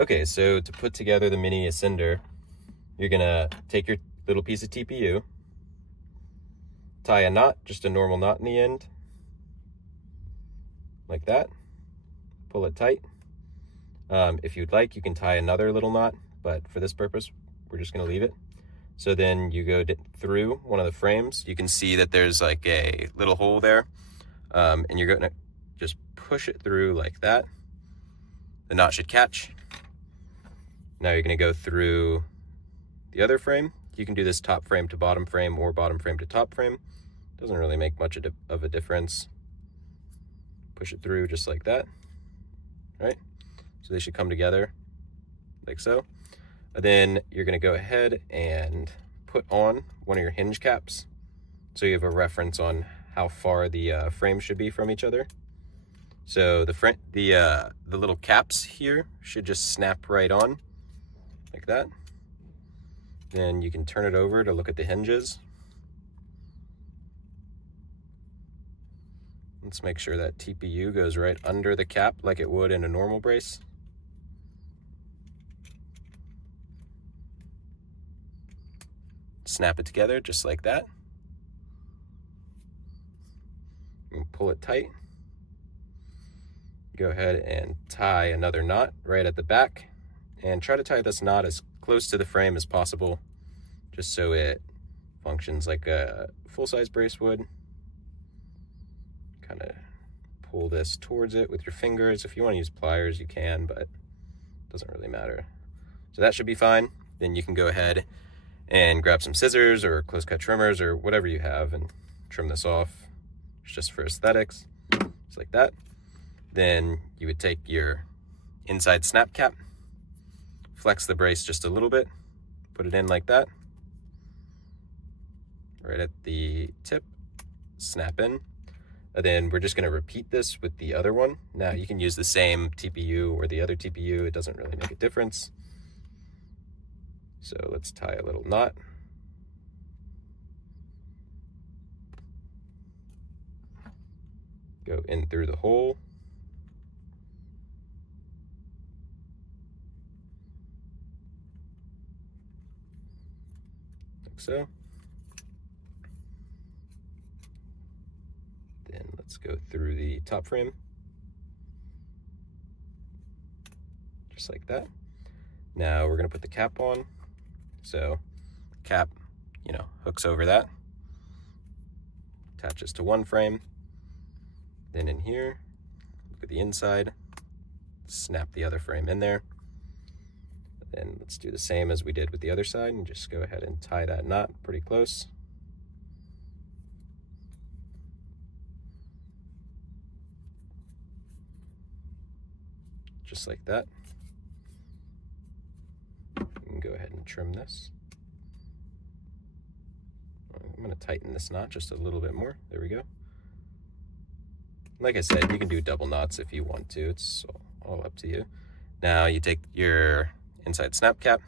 Okay, so to put together the mini ascender, you're gonna take your little piece of TPU, tie a knot, just a normal knot in the end, like that, pull it tight. If you'd like, you can tie another little knot, but for this purpose, we're just gonna leave it. So then you go through one of the frames. You can see that there's like a little hole there, and you're gonna just push it through like that. The knot should catch. Now you're gonna go through the other frame. You can do this top frame to bottom frame or bottom frame to top frame. Doesn't really make much of a difference. Push it through just like that, right? So they should come together like so. And then you're gonna go ahead and put on one of your hinge caps so you have a reference on how far the frame should be from each other. So the little caps here should just snap right on like that. Then you can turn it over to look at the hinges. Let's make sure that TPU goes right under the cap like it would in a normal brace. Snap it together just like that. And pull it tight. Go ahead and tie another knot right at the back, and try to tie this knot as close to the frame as possible, just so it functions like a full-size brace would. Kind of pull this towards it with your fingers. If you want to use pliers, you can, but it doesn't really matter. So that should be fine. Then you can go ahead and grab some scissors or close cut trimmers or whatever you have and trim this off. It's just for aesthetics, just like that. Then you would take your inside snap cap, flex the brace just a little bit, put it in like that, right at the tip, snap in. And then we're just gonna repeat this with the other one. Now you can use the same TPU or the other TPU, it doesn't really make a difference. So let's tie a little knot. Go in through the hole. Like so. Then let's go through the top frame. Just like that. Now we're gonna put the cap on. So cap, hooks over that, attaches to one frame. Then in here, look at the inside, snap the other frame in there. Then let's do the same as we did with the other side and just go ahead and tie that knot pretty close. Just like that. You can go ahead and trim this. I'm going to tighten this knot just a little bit more. There we go. Like I said, you can do double knots if you want to. It's all up to you. Now you take your inside snap cap,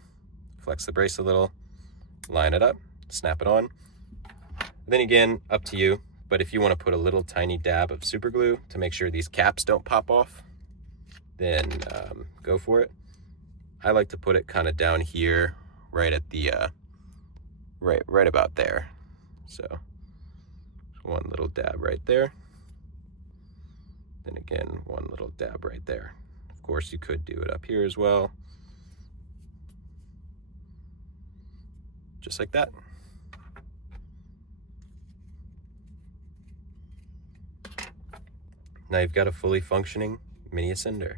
flex the brace a little, line it up, snap it on. Then again, up to you. But if you want to put a little tiny dab of super glue to make sure these caps don't pop off, then go for it. I like to put it kind of down here, right at the right about there. So one little dab right there. Then again, one little dab right there. Of course, you could do it up here as well. Just like that. Now you've got a fully functioning mini ascender.